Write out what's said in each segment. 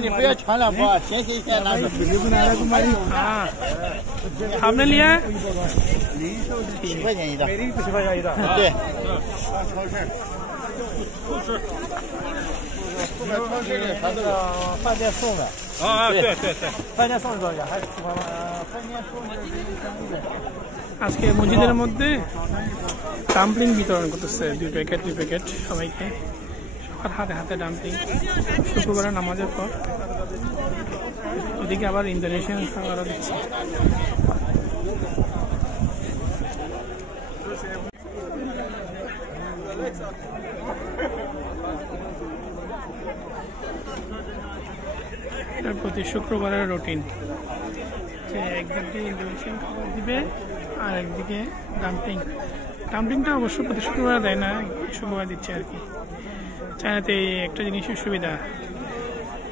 你不要抢两包，闲闲先拿着。हाँ आपने लिया है 10块钱一袋。10块钱一袋。对。超市里他这个饭店送的。对对对，饭店送的多少钱？还10块吗？饭店送的আজকে মসজিদের মধ্যে ডাম্পলিং বিতরণ করতেছে 2 প্যাকেট 3 প্যাকেট সবাইকে সবার হাতে হাতে ডাম্পলিং শুক্রবারে নামাজের পর ওদিকে আবার ইন্দোনেশিয়ান খাবারও দিচ্ছে প্রতি শুক্রবারের রুটিন যে একদিকে ইন্দোনেশিয়ান খাবার দিবে আর একদিকে ডাম্পলিংটা অবশ্য প্রতি শুক্রবার দেয় না শুক্রবার দিচ্ছে আর কি চায়নাতে একটা জিনিসের সুবিধা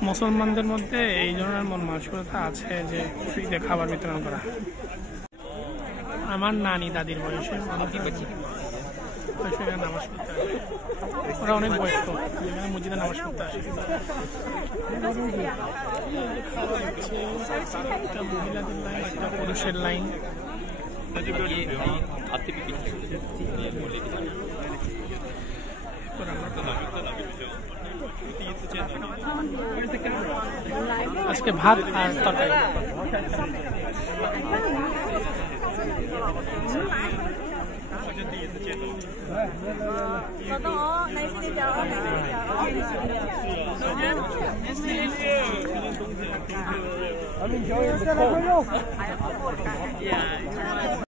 মুসলমানদের মধ্যে এই ধরনের মন মানসিকতা আছে যে ফ্রিতে খাবার বিতরণ করা আমার নানি দাদির বয়সে নামাজ পড়তে আসে ওরা অনেক বয়স্ক মসজিদে নামাজ পড়তে আসে একটা মহিলাদের লাইন একটা পুরুষের লাইন আজকে ভাত আর তরকারি